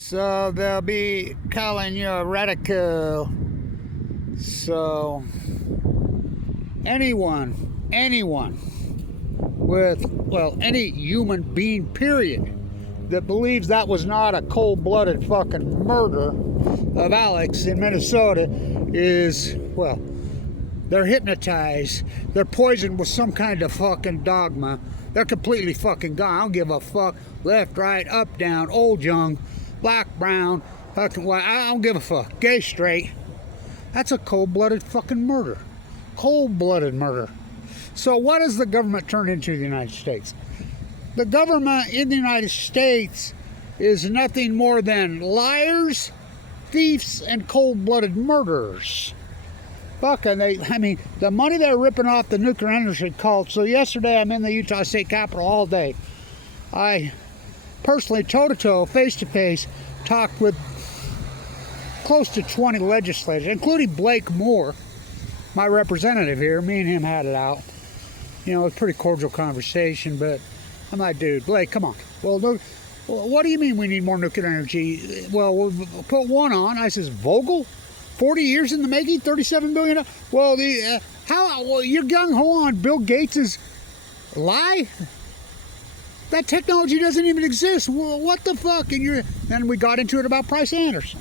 So they'll be calling you a radical. So anyone with, well, any human being, period, that believes that was not a cold-blooded fucking murder of Alex in Minnesota is, well, they're hypnotized. They're poisoned with some kind of fucking dogma. They're completely fucking gone. I don't give a fuck. Left, right, up, down, old, young, black, brown, fucking white. I don't give a fuck. Gay, straight. That's a cold-blooded fucking murder. Cold-blooded murder. So what has the government turned into in the United States? The government in the United States is nothing more than liars, thieves, and cold-blooded murderers. Fucking, the money they're ripping off the nuclear energy cult. So yesterday I'm in the Utah State Capitol all day. I personally, toe-to-toe, face-to-face, talked with close to 20 legislators, including Blake Moore, my representative here. Me and him had it out. You know, it was a pretty cordial conversation, but I'm like, dude, Blake, come on. Well, what do you mean we need more nuclear energy? Well, we'll put one on. I says, Vogel? 40 years in the making, $37 billion? Well, well, you're gung-ho on Bill Gates' lie? That technology doesn't even exist. Well, what the fuck? And then we got into it about Price Anderson.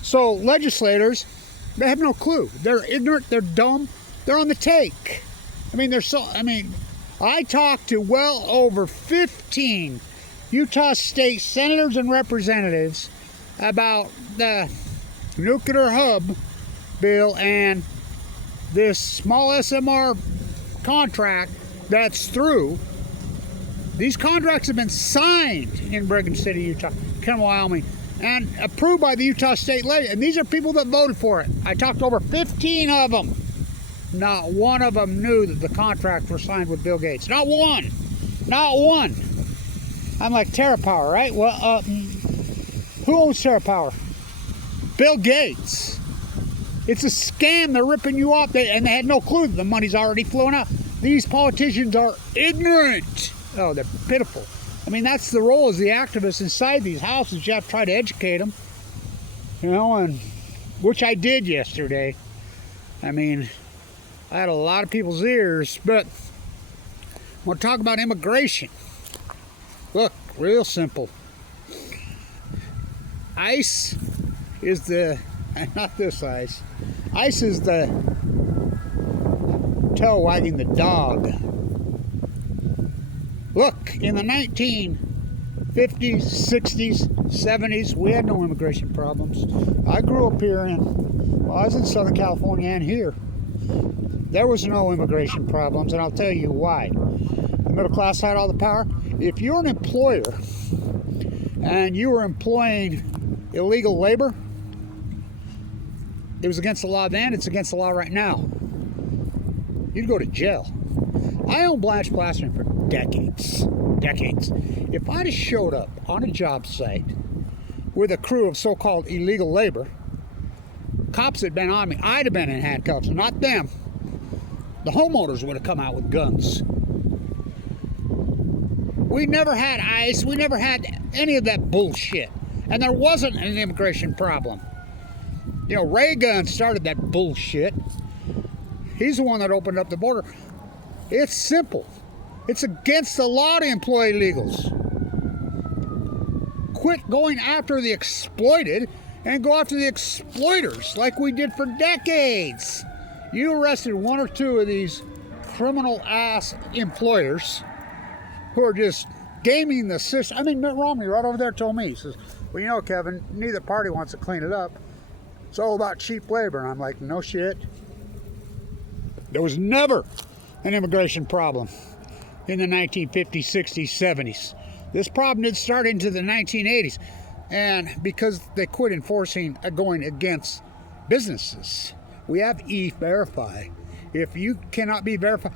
So legislators, they have no clue. They're ignorant, they're dumb, they're on the take. I talked to well over 15 Utah State senators and representatives about the nuclear hub bill and this small SMR contract that's through. These contracts have been signed in Brigham City, Utah, Kent, Wyoming, and approved by the Utah State Legislature. And these are people that voted for it. I talked to over 15 of them. Not one of them knew that the contracts were signed with Bill Gates. Not one. Not one. I'm like, TerraPower, right? Well, who owns TerraPower? Bill Gates. It's a scam. They're ripping you off. And they had no clue that the money's already flowing out. These politicians are ignorant. Oh, they're pitiful. I mean, that's the role as the activists inside these houses. You have to try to educate them. You know, and which I did yesterday. I mean, I had a lot of people's ears, but I want to talk about immigration. Look, real simple. ICE is not this ICE. ICE is the tail wagging the dog. Look, in the 1950s, 60s, 70s, we had no immigration problems. I grew up here I was in Southern California and here. There was no immigration problems, and I'll tell you why. The middle class had all the power. If you're an employer and you were employing illegal labor, it was against the law then, it's against the law right now. You'd go to jail. I own Blanch Plastering for decades. If I'd have showed up on a job site with a crew of so-called illegal labor, cops had been on me, I'd have been in handcuffs, not them. The homeowners would have come out with guns. We never had ICE, we never had any of that bullshit. And there wasn't an immigration problem. You know, Reagan started that bullshit. He's the one that opened up the border. It's simple. It's against the law to employ illegals. Quit going after the exploited and go after the exploiters like we did for decades. You arrested one or two of these criminal ass employers who are just gaming the system. I mean, Mitt Romney right over there told me, he says, well, you know, Kevin, neither party wants to clean it up. It's all about cheap labor. And I'm like, no shit. There was never an immigration problem in the 1950s, 60s, 70s. This problem did start into the 1980s. And because they quit enforcing going against businesses. We have E-Verify. If you cannot be verified,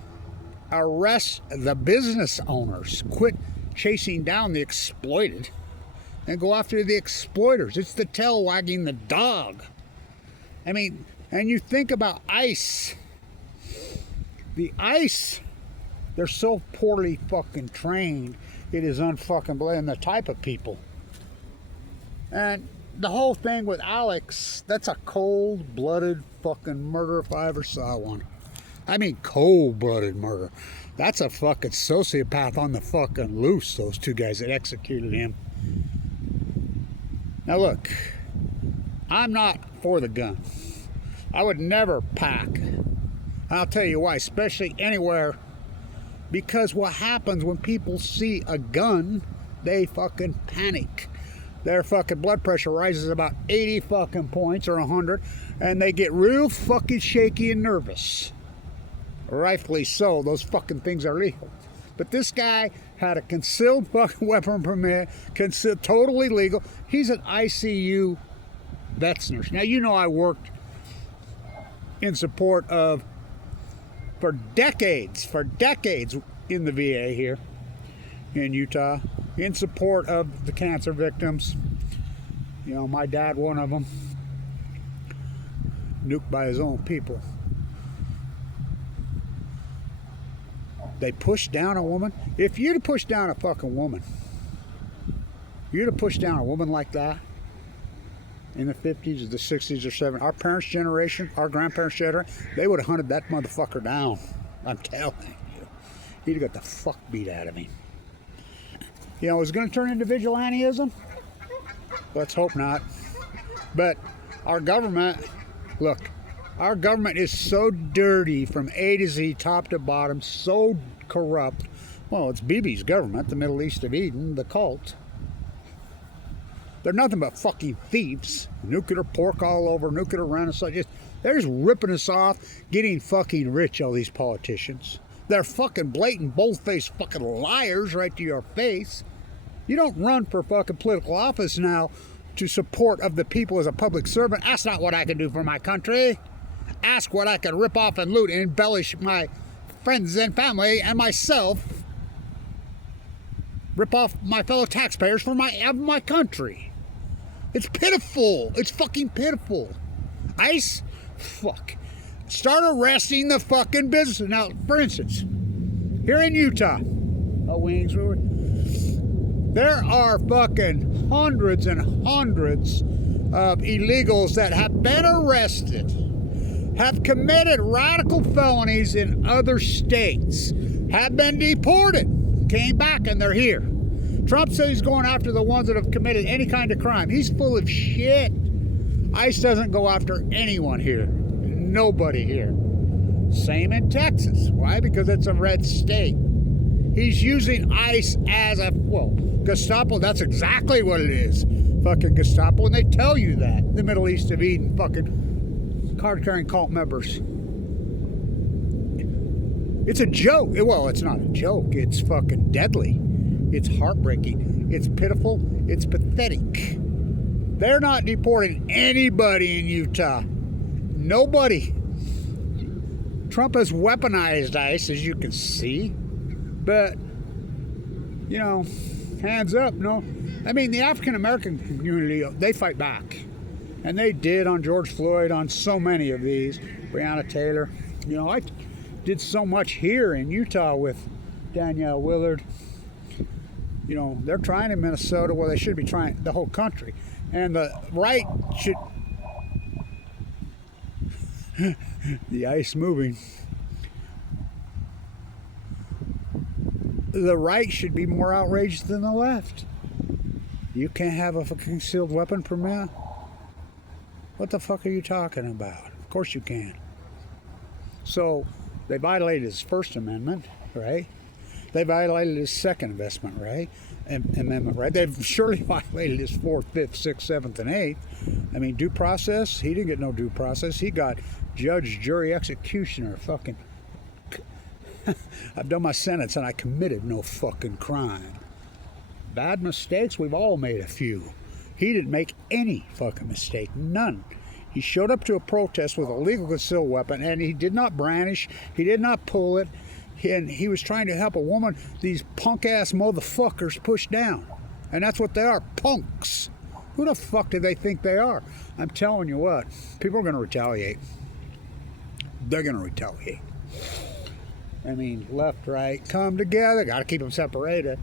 arrest the business owners. Quit chasing down the exploited and go after the exploiters. It's the tail wagging the dog. I mean, and you think about ICE. The ICE, they're so poorly fucking trained. It is unfucking believable. And the type of people. And the whole thing with Alex, that's a cold-blooded fucking murder if I ever saw one. I mean cold-blooded murder. That's a fucking sociopath on the fucking loose, those two guys that executed him. Now look, I'm not for the gun. I would never pack. I'll tell you why, especially anywhere. Because what happens when people see a gun, they fucking panic. Their fucking blood pressure rises about 80 fucking points or 100, and they get real fucking shaky and nervous. Rightfully so, those fucking things are legal. But this guy had a concealed fucking weapon permit, totally legal. He's an ICU vets nurse. Now, you know I worked in support of, for decades in the VA here in Utah, in support of the cancer victims. You know, my dad, one of them, nuked by his own people. They pushed down a woman. If you'd have pushed down a fucking woman, you'd have pushed down a woman like that in the 50s or the 60s or 70s, our parents' generation, our grandparents' generation, they would have hunted that motherfucker down. I'm telling you. He'd have got the fuck beat out of him. You know, is it going to turn into vigilantism? Let's hope not. But our government, look, our government is so dirty from A to Z, top to bottom, so corrupt. Well, it's Bibi's government, the Middle East of Eden, the cult. They're nothing but fucking thieves. Nuclear pork all over, nuclear renaissance. They're just ripping us off, getting fucking rich, all these politicians. They're fucking blatant, bold-faced fucking liars right to your face. You don't run for fucking political office now to support of the people as a public servant. That's not what I can do for my country. Ask what I can rip off and loot and embellish my friends and family and myself. Rip off my fellow taxpayers for my country. It's pitiful. It's fucking pitiful. ICE? Fuck. Start arresting the fucking business. Now, for instance, here in Utah, Wings, there are fucking hundreds and hundreds of illegals that have been arrested, have committed radical felonies in other states, have been deported, came back, and they're here. Trump said he's going after the ones that have committed any kind of crime. He's full of shit. ICE doesn't go after anyone here. Nobody here. Same in Texas. Why? Because it's a red state. He's using ICE as a, well, Gestapo. That's exactly what it is. Fucking Gestapo. And they tell you that. The Middle East of Eden fucking card-carrying cult members. It's a joke. Well, it's not a joke. It's fucking deadly. It's heartbreaking. It's pitiful. It's pathetic. They're not deporting anybody in Utah. Nobody. Trump has weaponized ICE, as you can see. But, you know, hands up, no. I mean, the African-American community, they fight back. And they did on George Floyd, on so many of these. Breonna Taylor. You know, I did so much here in Utah with Danielle Willard. You know, they're trying in Minnesota. Well, they should be trying the whole country. And the right should... the ICE moving. The right should be more outraged than the left. You can't have a concealed weapon permit? What the fuck are you talking about? Of course you can. So, they violated his First Amendment, right? They violated his Second Amendment, right? They've surely violated his 4th, 5th, 6th, 7th, and 8th. I mean, due process? He didn't get no due process. He got judge, jury, executioner, fucking... I've done my sentence and I committed no fucking crime. Bad mistakes? We've all made a few. He didn't make any fucking mistake. None. He showed up to a protest with a legal concealed weapon and he did not brandish. He did not pull it. And he was trying to help a woman these punk-ass motherfuckers push down. And that's what they are, punks. Who the fuck do they think they are? I'm telling you what, people are going to retaliate. They're going to retaliate. I mean, left, right, come together. Got to keep them separated.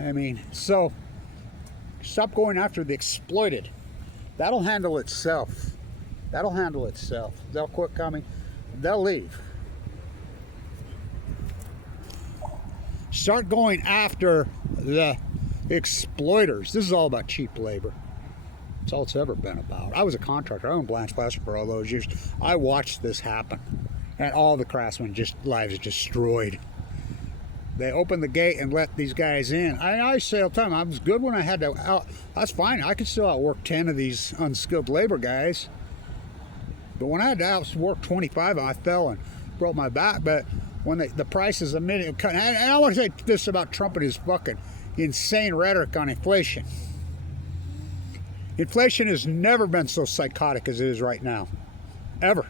I mean, so, Stop going after the exploited. That'll handle itself. That'll handle itself. They'll quit coming. They'll leave. Start going after the exploiters. This is all about cheap labor. That's all it's ever been about. I was a contractor. I owned Blanch Plaster for all those years. I watched this happen. And all the craftsmen lives destroyed. They opened the gate and let these guys in. I say all the time, I was good when I had to that's fine. I could still outwork 10 of these unskilled labor guys. But when I had to outwork 25, I fell and broke my back. But when the prices immediately cut, and I want to say this about Trump and his fucking insane rhetoric on inflation. Inflation has never been so psychotic as it is right now. Ever.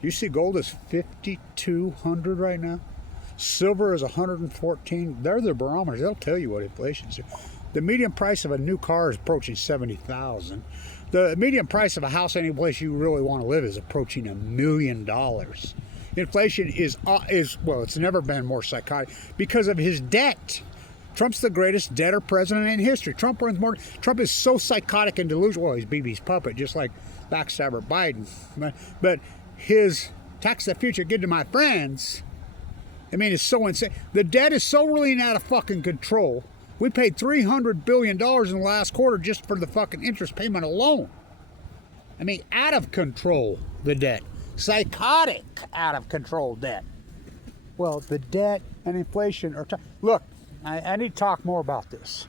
You see gold is 5,200 right now. Silver is 114. They're the barometers. They'll tell you what inflation is. The median price of a new car is approaching 70,000. The median price of a house any place you really want to live is approaching $1 million. Inflation is well, it's never been more psychotic because of his debt. Trump's the greatest debtor president in history. Trump earns more. Trump is so psychotic and delusional. Well, he's BB's puppet, just like backstabber Biden. But his tax the future, give to my friends. I mean, it's so insane. The debt is so really out of fucking control. We paid $300 billion in the last quarter just for the fucking interest payment alone. I mean, out of control, the debt. Psychotic out of control debt. Well, the debt and inflation are... Look, I need to talk more about this.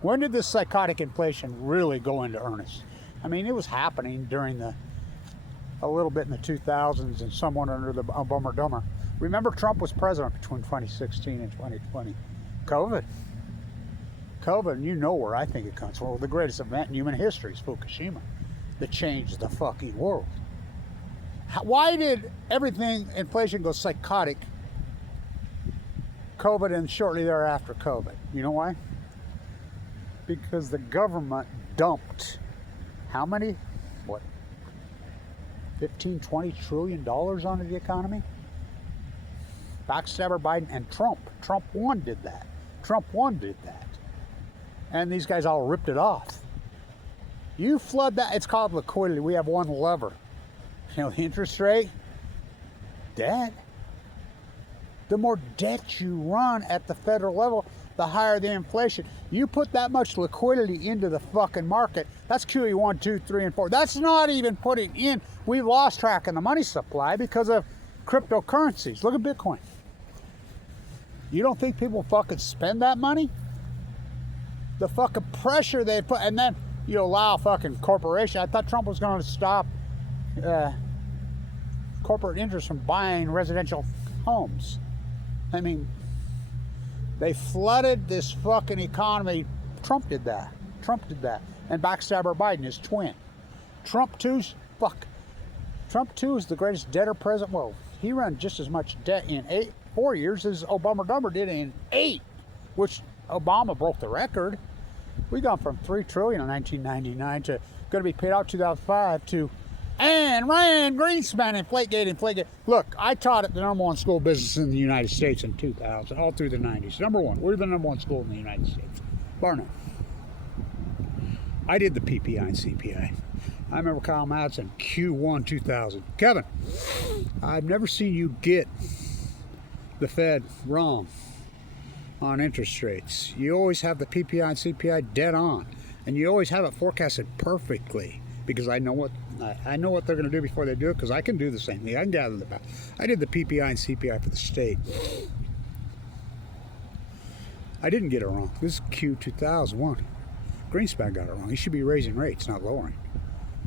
When did this psychotic inflation really go into earnest? I mean, it was happening during a little bit in the 2000s and somewhat under the Obama. Remember, Trump was president between 2016 and 2020. COVID, you know where I think it comes from. Well, the greatest event in human history is Fukushima that changed the fucking world. Why did inflation go psychotic? COVID and shortly thereafter COVID. You know why? Because the government dumped how many? 15, 20 trillion dollars onto the economy? Backstabber Biden and Trump. Trump 1 did that. And these guys all ripped it off. You flood that, it's called liquidity. We have one lever. You know, the interest rate, debt. The more debt you run at the federal level, the higher the inflation. You put that much liquidity into the fucking market, that's QE 1, 2, 3, and 4. That's not even putting in, we've lost track of the money supply because of cryptocurrencies. Look at Bitcoin. You don't think people fucking spend that money? The fucking pressure they put, and then you allow fucking corporation. I thought Trump was going to stop corporate interests from buying residential homes. I mean, they flooded this fucking economy. Trump did that. And backstabber Biden, his twin. Trump 2's the greatest debtor president. Well, he ran just as much debt in 4 years as Obama did in 8, which Obama broke the record. We gone from $3 trillion in 1999 to going to be paid out 2005 to, and Ryan Greenspan, Inflategate. Look, I taught at the #1 school of business in the United States in 2000, all through the 90s. #1, we're the #1 school in the United States, bar none. I did the PPI and CPI. I remember Kyle Madsen, Q1 2000. Kevin, I've never seen you get the Fed wrong on interest rates. You always have the PPI and CPI dead on, and you always have it forecasted perfectly because I know what they're going to do before they do it, because I can do the same thing. I can gather the back. I did the PPI and CPI for the state. I didn't get it wrong. This is Q 2001. Greenspan got it wrong. He should be raising rates, not lowering.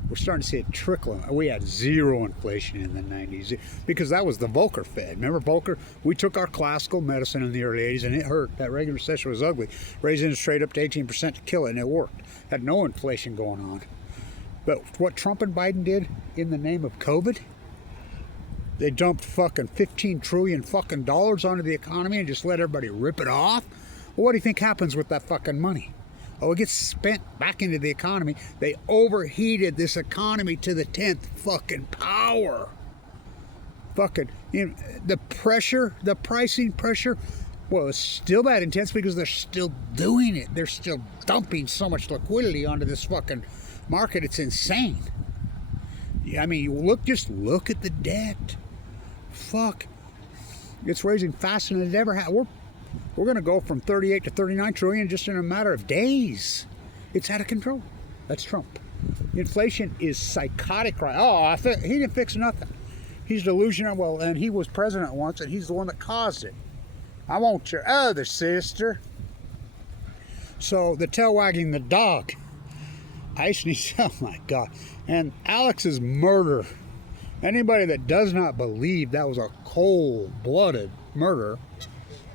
We're starting to see it trickling. We had zero inflation in the 90s because that was the Volcker Fed. Remember Volcker? We took our classical medicine in the early 80s and it hurt. That regular recession was ugly. Raised interest rate up to 18% to kill it, and it worked. Had no inflation going on. But what Trump and Biden did in the name of COVID, they dumped fucking 15 trillion fucking dollars onto the economy and just let everybody rip it off. Well, what do you think happens with that fucking money? Oh, it gets spent back into the economy. They overheated this economy to the 10th fucking power. Fucking, you know, the pressure, the pricing pressure Well, it's still that intense because they're still doing it. They're still dumping so much liquidity onto this fucking market. It's insane. I mean, just look at the debt. Fuck. It's raising faster than it ever has. We're going to go from 38 to 39 trillion just in a matter of days. It's out of control. That's Trump. Inflation is psychotic right. Oh, he didn't fix nothing. He's delusional. Well, and he was president once, and he's the one that caused it. I want your other sister. So the tail wagging the dog. Ice needs, oh my God. And Alex's murder. Anybody that does not believe that was a cold-blooded murder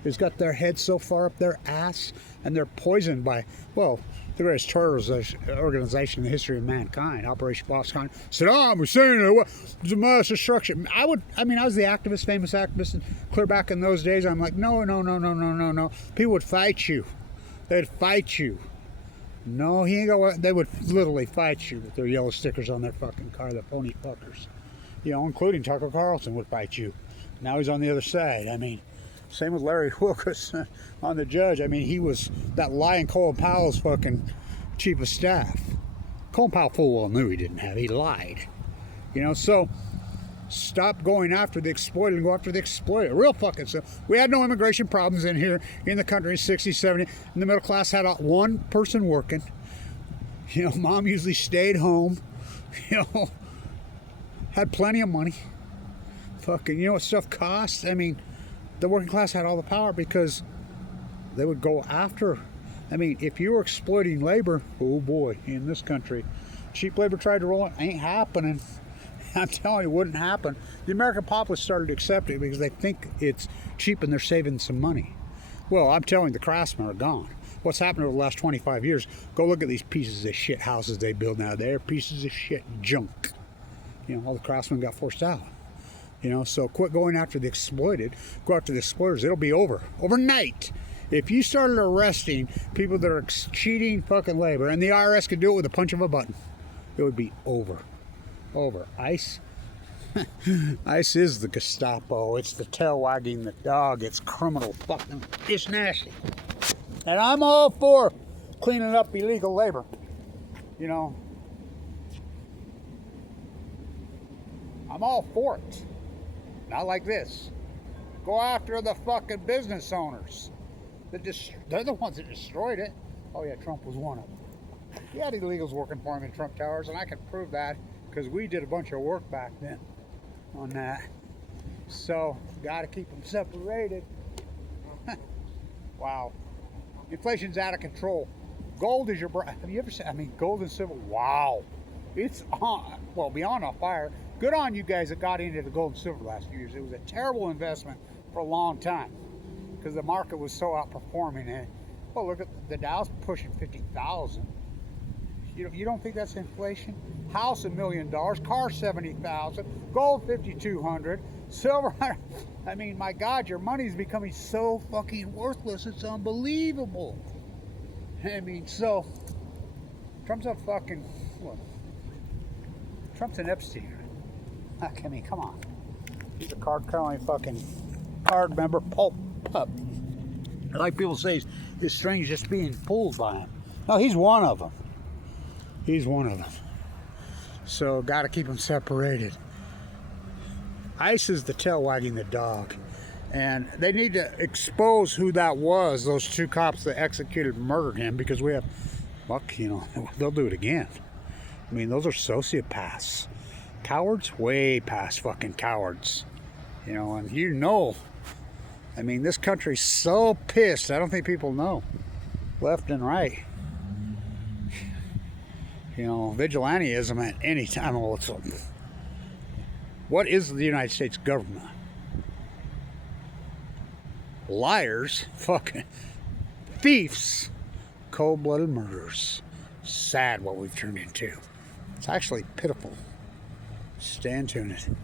has got their head so far up their ass, and they're poisoned by, well, the greatest terrorist organization in the history of mankind, Operation Foxconn. Saddam Hussein, it was a mass destruction. I was the activist, famous activist, and clear back in those days, I'm like, no. People would fight you. They'd fight you. No, he ain't gonna. They would literally fight you with their yellow stickers on their fucking car, the phony fuckers. You know, including Tucker Carlson would fight you. Now he's on the other side. I mean, same with Larry Wilkes on the judge. I mean, he was that lying Colin Powell's fucking chief of staff. Colin Powell full well knew he didn't have. He lied. You know, so stop going after the exploited and go after the exploited. Real fucking stuff. We had no immigration problems in here in the country in 60s, 70s. And the middle class had one person working. You know, mom usually stayed home. You know, had plenty of money. Fucking, you know what stuff costs? I mean, the working class had all the power because they would go after. I mean, if you were exploiting labor, oh boy, in this country, cheap labor tried to roll it, ain't happening. I'm telling you, it wouldn't happen. The American populace started to accept it because they think it's cheap and they're saving some money. Well, I'm telling you, the craftsmen are gone. What's happened over the last 25 years, go look at these pieces of shit houses they build now. They're pieces of shit junk. You know, all the craftsmen got forced out. You know, so quit going after the exploited. Go after the exploiters. It'll be over. Overnight. If you started arresting people that are cheating fucking labor, and the IRS could do it with a punch of a button, it would be over. Over. ICE? ICE is the Gestapo. It's the tail wagging the dog. It's criminal fucking. It's nasty. And I'm all for cleaning up illegal labor. You know, I'm all for it. Not like this. Go after the fucking business owners. They're the ones that destroyed it. Oh yeah, Trump was one of them. He had illegals working for him in Trump Towers, and I can prove that because we did a bunch of work back then on that. So, gotta keep them separated. Wow. Inflation's out of control. Gold is your have you ever seen, I mean, gold and silver, wow. It's on, well, beyond on fire. Good on you guys that got into the gold and silver last few years. It was a terrible investment for a long time because the market was so outperforming it. Well, look at the Dow's pushing 50,000. You don't think that's inflation? House $1 million, car 70,000, gold 5,200, silver. I mean, my God, your money's becoming so fucking worthless. It's unbelievable. I mean, so Trump's a fucking what? Trump's an Epstein. I mean, come on. He's a card-carrying fucking card member pup. Like people say, it's strange just being fooled by him. No, he's one of them. He's one of them. So, got to keep them separated. ICE is the tail wagging the dog. And they need to expose who that was, those two cops that executed and murdered him, because we have, fuck, you know, they'll do it again. I mean, those are sociopaths. Cowards? Way past fucking cowards. You know, and you know, I mean, this country's so pissed. I don't think people know. Left and right. You know, vigilantism at any time. What is the United States government? Liars, fucking thieves, cold-blooded murderers. Sad what we've turned into. It's actually pitiful. Stay tuned.